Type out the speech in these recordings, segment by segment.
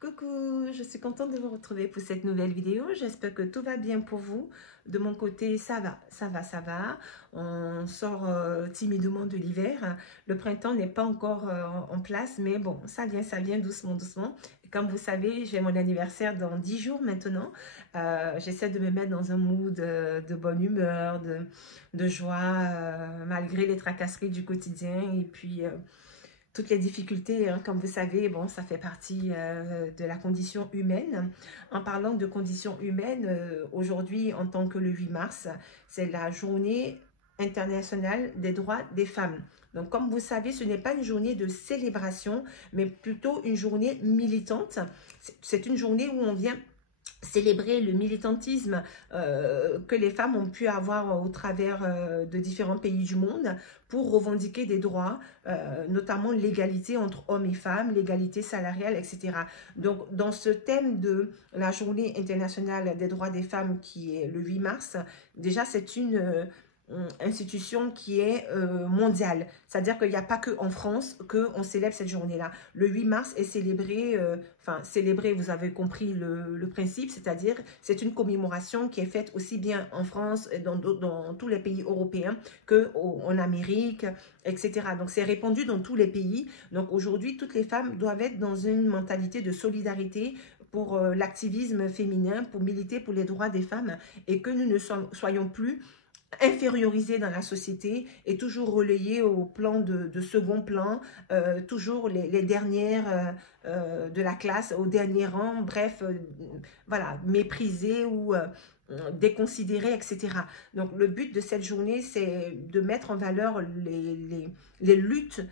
Coucou, je suis contente de vous retrouver pour cette nouvelle vidéo. J'espère que tout va bien pour vous. De mon côté, ça va. On sort timidement de l'hiver. Le printemps n'est pas encore en place, mais bon, ça vient doucement. Et comme vous savez, j'ai mon anniversaire dans 10 jours maintenant. J'essaie de me mettre dans un mood de bonne humeur, de joie, malgré les tracasseries du quotidien. Et puis toutes les difficultés, hein, comme vous savez, bon, ça fait partie de la condition humaine. En parlant de condition humaine, aujourd'hui, en tant que le 8 mars, c'est la journée internationale des droits des femmes. Donc, comme vous savez, ce n'est pas une journée de célébration, mais plutôt une journée militante. C'est une journée où on vient célébrer le militantisme que les femmes ont pu avoir au travers de différents pays du monde pour revendiquer des droits, notamment l'égalité entre hommes et femmes, l'égalité salariale, etc. Donc, dans ce thème de la Journée internationale des droits des femmes qui est le 8 mars, déjà c'est une institution qui est mondiale. C'est-à-dire qu'il n'y a pas qu'en France qu'on célèbre cette journée-là. Le 8 mars est célébré, célébré, vous avez compris le principe, c'est-à-dire c'est une commémoration qui est faite aussi bien en France et dans tous les pays européens qu'en Amérique, etc. Donc c'est répandu dans tous les pays. Donc aujourd'hui, toutes les femmes doivent être dans une mentalité de solidarité pour l'activisme féminin, pour militer pour les droits des femmes et que nous ne soyons plus infériorisés dans la société et toujours relayés au plan de second plan, toujours les dernières de la classe, au dernier rang, bref, voilà, méprisés ou déconsidérés, etc. Donc le but de cette journée, c'est de mettre en valeur les luttes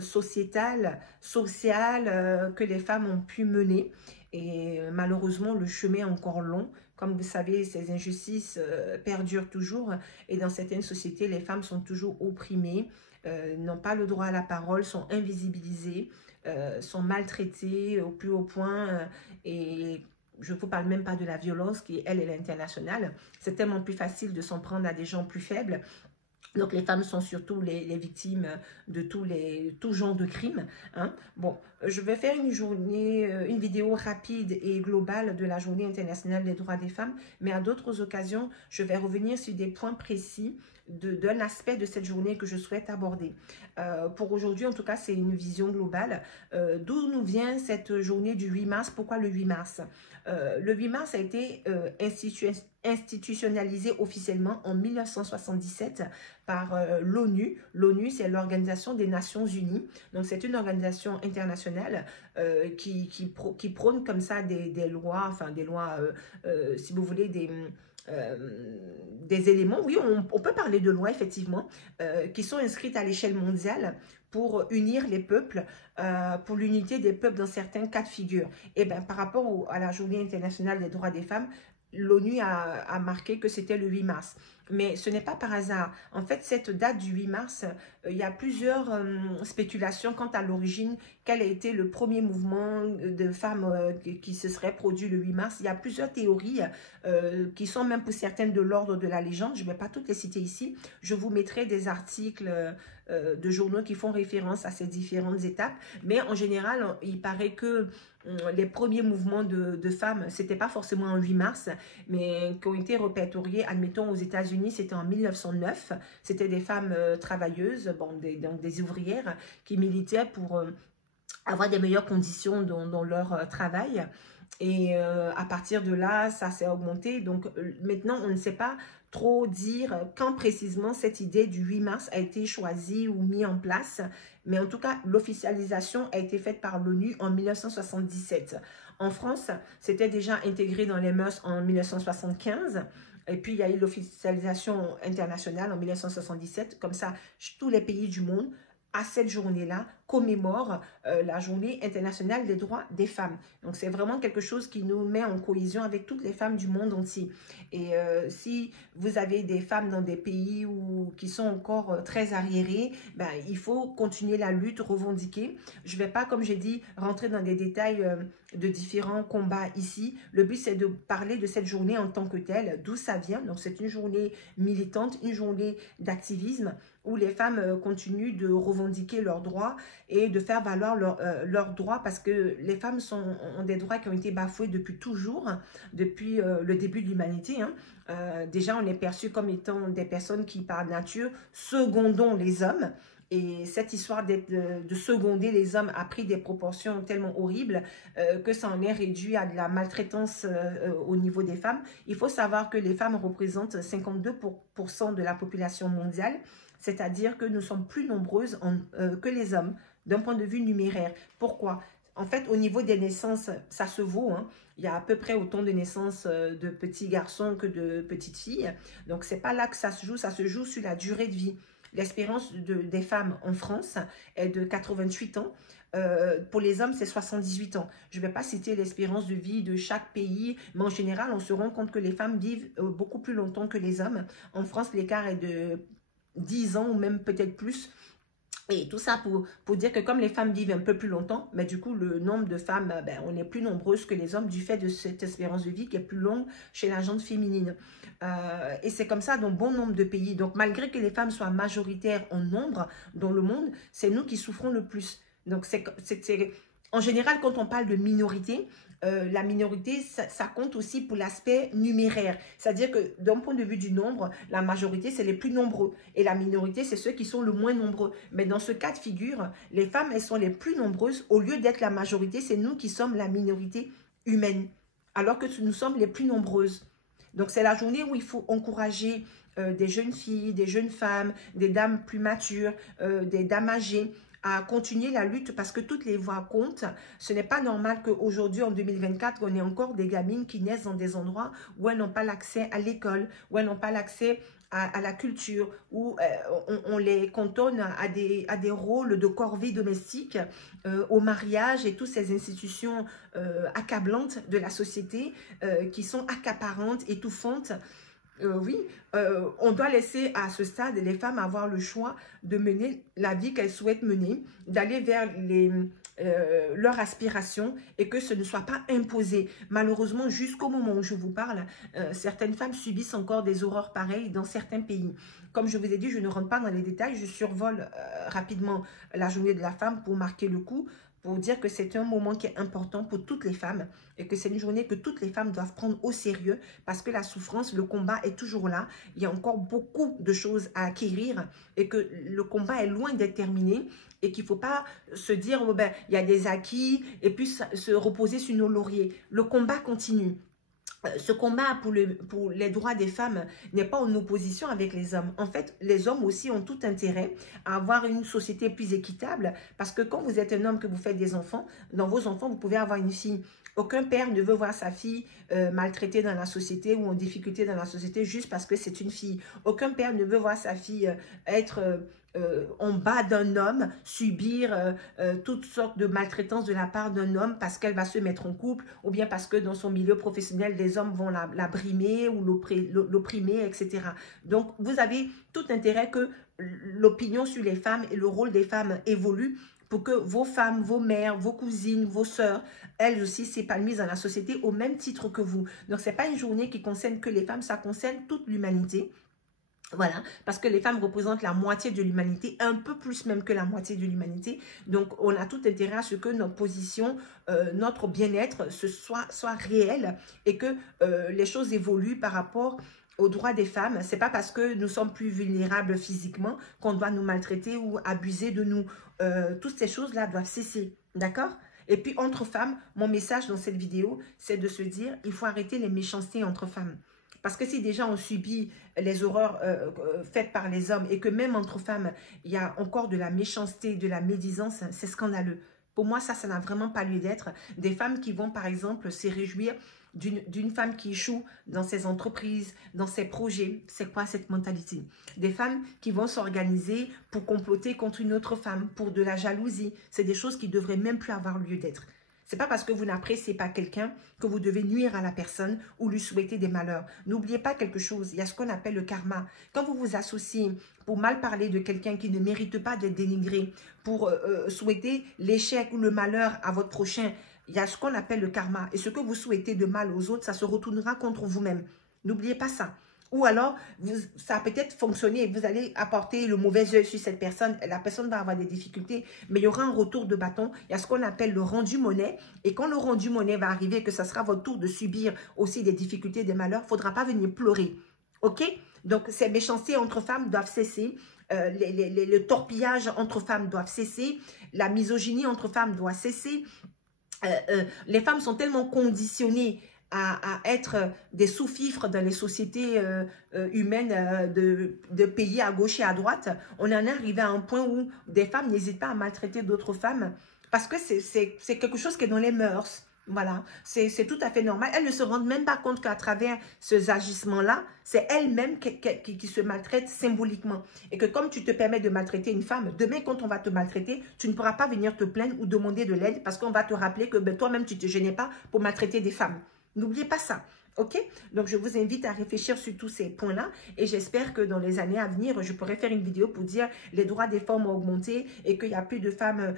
sociétales, sociales que les femmes ont pu mener. Et malheureusement, le chemin est encore long. Comme vous savez, ces injustices perdurent toujours et dans certaines sociétés, les femmes sont toujours opprimées, n'ont pas le droit à la parole, sont invisibilisées, sont maltraitées au plus haut point et je ne vous parle même pas de la violence qui, elle, est internationale. C'est tellement plus facile de s'en prendre à des gens plus faibles. Donc, les femmes sont surtout les victimes de tout genre de crimes. Hein. Bon, je vais faire une vidéo rapide et globale de la Journée internationale des droits des femmes, mais à d'autres occasions, je vais revenir sur des points précis d'un aspect de cette journée que je souhaite aborder. Pour aujourd'hui, en tout cas, c'est une vision globale. D'où nous vient cette journée du 8 mars? Pourquoi le 8 mars? Le 8 mars a été institutionnalisé officiellement en 1977 par l'ONU. L'ONU, c'est l'Organisation des Nations Unies. Donc, c'est une organisation internationale qui prône comme ça des lois, enfin des lois, si vous voulez, des éléments, oui, on peut parler de lois, effectivement, qui sont inscrites à l'échelle mondiale pour unir les peuples, pour l'unité des peuples dans certains cas de figure. Et bien, par rapport à la Journée internationale des droits des femmes, l'ONU a marqué que c'était le 8 mars. Mais ce n'est pas par hasard. En fait, cette date du 8 mars, il y a plusieurs spéculations quant à l'origine, quel a été le premier mouvement de femmes qui se serait produit le 8 mars. Il y a plusieurs théories qui sont même pour certaines de l'ordre de la légende. Je ne vais pas toutes les citer ici. Je vous mettrai des articles de journaux qui font référence à ces différentes étapes. Mais en général, il paraît que les premiers mouvements de femmes, ce n'était pas forcément en 8 mars, mais qui ont été répertoriés, admettons, aux États-Unis, c'était en 1909. C'était des femmes travailleuses, bon, donc des ouvrières qui militaient pour avoir des meilleures conditions dans leur travail. Et à partir de là, ça s'est augmenté. Donc maintenant, on ne sait pas trop dire quand précisément cette idée du 8 mars a été choisie ou mise en place. Mais en tout cas, l'officialisation a été faite par l'ONU en 1977. En France, c'était déjà intégré dans les mœurs en 1975. Et puis, il y a eu l'officialisation internationale en 1977. Comme ça, tous les pays du monde, à cette journée-là, commémore la Journée internationale des droits des femmes. Donc, c'est vraiment quelque chose qui nous met en cohésion avec toutes les femmes du monde entier. Et si vous avez des femmes dans des pays qui sont encore très arriérés, ben, il faut continuer la lutte, revendiquer. Je ne vais pas, comme j'ai dit, rentrer dans des détails de différents combats ici. Le but, c'est de parler de cette journée en tant que telle, d'où ça vient. Donc, c'est une journée militante, une journée d'activisme où les femmes continuent de revendiquer leurs droits et de faire valoir leurs droits, parce que les femmes ont des droits qui ont été bafoués depuis toujours, depuis le début de l'humanité, hein. Déjà, on est perçu comme étant des personnes qui, par nature, secondons les hommes. Et cette histoire de seconder les hommes a pris des proportions tellement horribles que ça en est réduit à de la maltraitance au niveau des femmes. Il faut savoir que les femmes représentent 52% de la population mondiale, c'est-à-dire que nous sommes plus nombreuses que les hommes d'un point de vue numéraire. Pourquoi? En fait, au niveau des naissances, ça se vaut, hein. Il y a à peu près autant de naissances de petits garçons que de petites filles. Donc, ce n'est pas là que ça se joue sur la durée de vie. L'espérance des femmes en France est de 88 ans. Pour les hommes, c'est 78 ans. Je ne vais pas citer l'espérance de vie de chaque pays, mais en général, on se rend compte que les femmes vivent beaucoup plus longtemps que les hommes. En France, l'écart est de 10 ans ou même peut-être plus. Et tout ça pour dire que comme les femmes vivent un peu plus longtemps, mais du coup, le nombre de femmes, on est plus nombreuses que les hommes du fait de cette espérance de vie qui est plus longue chez la gente féminine. Et c'est comme ça dans bon nombre de pays. Donc, malgré que les femmes soient majoritaires en nombre dans le monde, c'est nous qui souffrons le plus. Donc, en général, quand on parle de minorité, la minorité, ça compte aussi pour l'aspect numéraire. C'est-à-dire que d'un point de vue du nombre, la majorité, c'est les plus nombreux. Et la minorité, c'est ceux qui sont le moins nombreux. Mais dans ce cas de figure, les femmes, elles sont les plus nombreuses. Au lieu d'être la majorité, c'est nous qui sommes la minorité humaine. Alors que nous sommes les plus nombreuses. Donc, c'est la journée où il faut encourager des jeunes filles, des jeunes femmes, des dames plus matures, des dames âgées, à continuer la lutte parce que toutes les voix comptent. Ce n'est pas normal qu'aujourd'hui, en 2024, on ait encore des gamines qui naissent dans des endroits où elles n'ont pas l'accès à l'école, où elles n'ont pas l'accès à la culture, où on les cantonne à des rôles de corvée domestique, au mariage et toutes ces institutions accablantes de la société qui sont accaparantes, étouffantes. Oui, on doit laisser à ce stade les femmes avoir le choix de mener la vie qu'elles souhaitent mener, d'aller vers leur aspiration et que ce ne soit pas imposé. Malheureusement, jusqu'au moment où je vous parle, certaines femmes subissent encore des horreurs pareilles dans certains pays. Comme je vous ai dit, je ne rentre pas dans les détails, je survole rapidement la journée de la femme pour marquer le coup, pour dire que c'est un moment qui est important pour toutes les femmes et que c'est une journée que toutes les femmes doivent prendre au sérieux parce que la souffrance, le combat est toujours là. Il y a encore beaucoup de choses à acquérir et que le combat est loin d'être terminé et qu'il ne faut pas se dire oh ben, il y a des acquis et puis se reposer sur nos lauriers. Le combat continue. Ce combat pour les droits des femmes n'est pas en opposition avec les hommes. En fait, les hommes aussi ont tout intérêt à avoir une société plus équitable parce que quand vous êtes un homme que vous faites des enfants, dans vos enfants, vous pouvez avoir une fille. Aucun père ne veut voir sa fille maltraitée dans la société ou en difficulté dans la société juste parce que c'est une fille. Aucun père ne veut voir sa fille être en bas d'un homme, subir toutes sortes de maltraitances de la part d'un homme parce qu'elle va se mettre en couple ou bien parce que dans son milieu professionnel, des hommes vont la brimer ou l'opprimer, etc. Donc, vous avez tout intérêt que l'opinion sur les femmes et le rôle des femmes évolue pour que vos femmes, vos mères, vos cousines, vos sœurs, elles aussi s'épanouissent dans la société au même titre que vous. Donc, ce n'est pas une journée qui concerne que les femmes, ça concerne toute l'humanité. Voilà, parce que les femmes représentent la moitié de l'humanité, un peu plus même que la moitié de l'humanité. Donc, on a tout intérêt à ce que notre position, notre bien-être soit réel et que les choses évoluent par rapport aux droits des femmes. Ce n'est pas parce que nous sommes plus vulnérables physiquement qu'on doit nous maltraiter ou abuser de nous. Toutes ces choses-là doivent cesser, d'accord ? Et puis, entre femmes, mon message dans cette vidéo, c'est de se dire, il faut arrêter les méchancetés entre femmes. Parce que si déjà on subit les horreurs faites par les hommes et que même entre femmes, il y a encore de la méchanceté, de la médisance, c'est scandaleux. Pour moi, ça n'a vraiment pas lieu d'être. Des femmes qui vont, par exemple, se réjouir d'une femme qui échoue dans ses entreprises, dans ses projets. C'est quoi cette mentalité? Des femmes qui vont s'organiser pour comploter contre une autre femme, pour de la jalousie. C'est des choses qui ne devraient même plus avoir lieu d'être. Ce n'est pas parce que vous n'appréciez pas quelqu'un que vous devez nuire à la personne ou lui souhaiter des malheurs. N'oubliez pas quelque chose, il y a ce qu'on appelle le karma. Quand vous vous associez pour mal parler de quelqu'un qui ne mérite pas d'être dénigré, pour souhaiter l'échec ou le malheur à votre prochain, il y a ce qu'on appelle le karma. Et ce que vous souhaitez de mal aux autres, ça se retournera contre vous-même. N'oubliez pas ça. Ou alors, ça a peut-être fonctionné, vous allez apporter le mauvais œil sur cette personne, la personne va avoir des difficultés, mais il y aura un retour de bâton. Il y a ce qu'on appelle le rendu monnaie. Et quand le rendu monnaie va arriver, que ce sera votre tour de subir aussi des difficultés, des malheurs, il ne faudra pas venir pleurer. OK? Donc, ces méchancetés entre femmes doivent cesser. Le torpillage entre femmes doivent cesser. La misogynie entre femmes doit cesser. Les femmes sont tellement conditionnées à être des sous-fifres dans les sociétés humaines de pays à gauche et à droite. On en est arrivé à un point où des femmes n'hésitent pas à maltraiter d'autres femmes parce que c'est quelque chose qui est dans les mœurs. Voilà, c'est tout à fait normal. Elles ne se rendent même pas compte qu'à travers ces agissements-là, c'est elles-mêmes qui se maltraitent symboliquement. Et que comme tu te permets de maltraiter une femme, demain quand on va te maltraiter, tu ne pourras pas venir te plaindre ou demander de l'aide parce qu'on va te rappeler que ben, toi-même, tu ne te gênais pas pour maltraiter des femmes. N'oubliez pas ça. OK? Donc, je vous invite à réfléchir sur tous ces points-là et j'espère que dans les années à venir, je pourrai faire une vidéo pour dire les droits des femmes ont augmenté et qu'il n'y a plus de femmes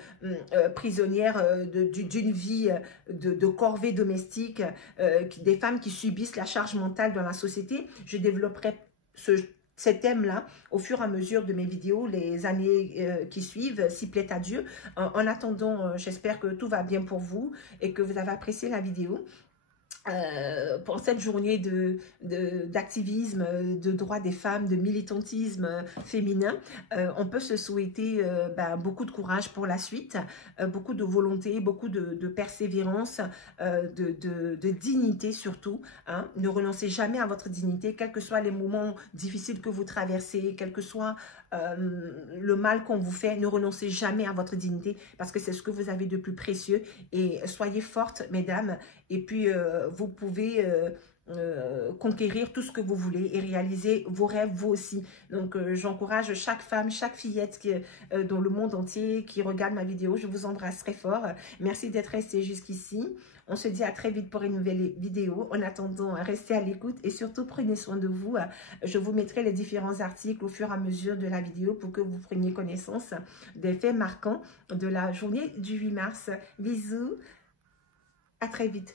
prisonnières d'une vie de corvée domestique, des femmes qui subissent la charge mentale dans la société. Je développerai ces thèmes-là au fur et à mesure de mes vidéos, les années qui suivent, s'il plaît à Dieu. En attendant, j'espère que tout va bien pour vous et que vous avez apprécié la vidéo. Pour cette journée d'activisme, de droits des femmes, de militantisme féminin, on peut se souhaiter beaucoup de courage pour la suite, beaucoup de volonté, beaucoup de persévérance, de dignité surtout. Hein. Ne renoncez jamais à votre dignité, quels que soient les moments difficiles que vous traversez, quel que soit le mal qu'on vous fait, ne renoncez jamais à votre dignité parce que c'est ce que vous avez de plus précieux et soyez fortes, mesdames, et puis vous pouvez conquérir tout ce que vous voulez et réaliser vos rêves vous aussi. Donc j'encourage chaque femme, chaque fillette dans le monde entier qui regarde ma vidéo, je vous embrasse très fort. Merci d'être resté jusqu'ici. On se dit à très vite pour une nouvelle vidéo. En attendant, restez à l'écoute et surtout prenez soin de vous. Je vous mettrai les différents articles au fur et à mesure de la vidéo pour que vous preniez connaissance des faits marquants de la journée du 8 mars. Bisous, à très vite.